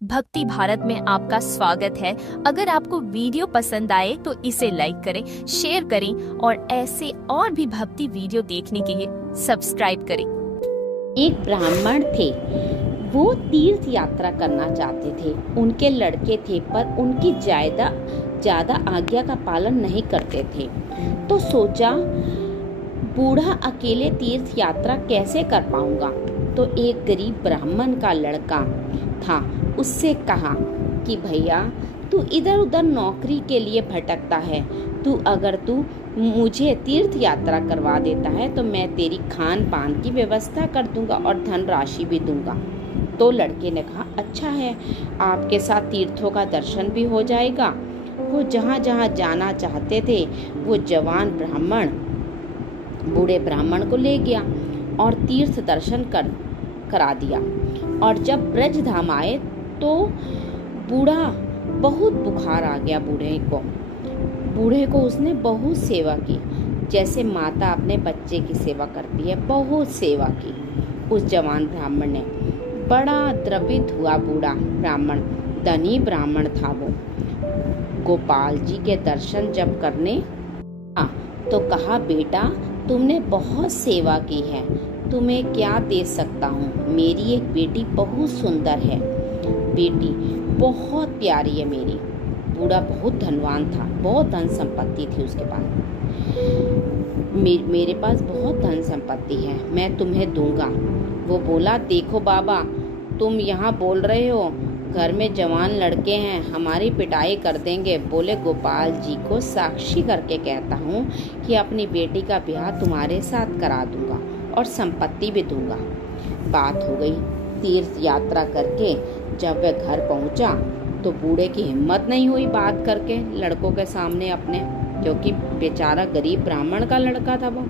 भक्ति भारत में आपका स्वागत है। अगर आपको वीडियो पसंद आए तो इसे लाइक करें, शेयर करें और ऐसे और भी भक्ति वीडियो देखने के लिए सब्सक्राइब करें। एक ब्राह्मण थे, वो तीर्थ यात्रा करना चाहते थे। उनके लड़के थे पर उनकी ज्यादा आज्ञा का पालन नहीं करते थे। तो सोचा, बूढ़ा अकेले तीर्थ यात्रा कैसे कर पाऊंगा। तो एक गरीब ब्राह्मण का लड़का था, उससे कहा कि भैया, तू इधर उधर नौकरी के लिए भटकता है, अगर तू मुझे तीर्थ यात्रा करवा देता है तो मैं तेरी खान पान की व्यवस्था कर दूंगा और धनराशि भी दूंगा। तो लड़के ने कहा, अच्छा है, आपके साथ तीर्थों का दर्शन भी हो जाएगा। वो जहाँ जहाँ जाना चाहते थे वो जवान ब्राह्मण बूढ़े ब्राह्मण को ले गया और तीर्थ दर्शन करा दिया। और जब ब्रज धाम आए तो बहुत बुखार आ गया। बूढ़े को उसने बहुत सेवा की, जैसे माता अपने बच्चे की सेवा करती है, बहुत सेवा की उस जवान ब्राह्मण ने। बड़ा द्रवित हुआ बूढ़ा ब्राह्मण, धनी ब्राह्मण था वो। गोपाल जी के दर्शन जब करने तो कहा, बेटा, तुमने बहुत सेवा की है, तुम्हें क्या दे सकता हूँ। मेरी एक बेटी बहुत सुंदर है, बेटी बहुत प्यारी है मेरी। बूढ़ा बहुत धनवान था, बहुत धन संपत्ति थी उसके पास। मेरे पास बहुत धन संपत्ति है, मैं तुम्हें दूंगा। वो बोला, देखो बाबा, तुम यहाँ बोल रहे हो, घर में जवान लड़के हैं, हमारी पिटाई कर देंगे। बोले, गोपाल जी को साक्षी करके कहता हूँ कि अपनी बेटी का ब्याह तुम्हारे साथ करा दूंगा और संपत्ति भी दूंगा। बात हो गई। तीर्थ यात्रा करके जब वह घर पहुंचा तो बूढ़े की हिम्मत नहीं हुई बात करके लड़कों के सामने अपने, क्योंकि बेचारा गरीब ब्राह्मण का लड़का था। वो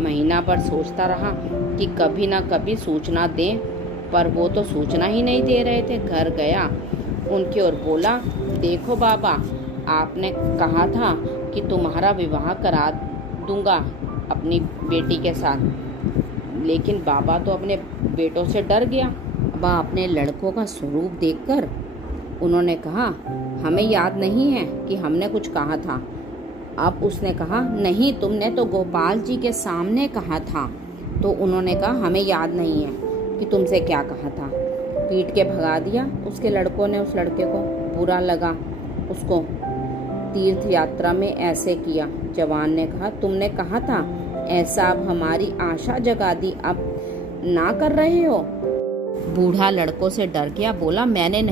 महीना भर सोचता रहा कि कभी ना कभी सूचना दें, पर वो तो सूचना ही नहीं दे रहे थे। घर गया, उनकी ओर बोला, देखो बाबा, आपने कहा था कि तुम्हारा विवाह करा दूंगा अपनी बेटी के साथ, लेकिन बाबा तो अपने बेटों से डर गया। बाबा अपने लड़कों का स्वरूप देखकर उन्होंने कहा, हमें याद नहीं है कि हमने कुछ कहा था। अब उसने कहा, नहीं, तुमने तो गोपाल जी के सामने कहा था। तो उन्होंने कहा, हमें याद नहीं है कि तुमसे क्या कहा था। पीट के भगा दिया उसके लड़कों ने उस लड़के को। बुरा लगा उसको। तीर्थ यात्रा में ऐसे किया। जवान ने कहा, तुमने कहा था ऐसा, अब हमारी आशा जगा दी, अब ना कर रहे हो। बूढ़ा लड़कों से डर गया, बोला, मैंने नहीं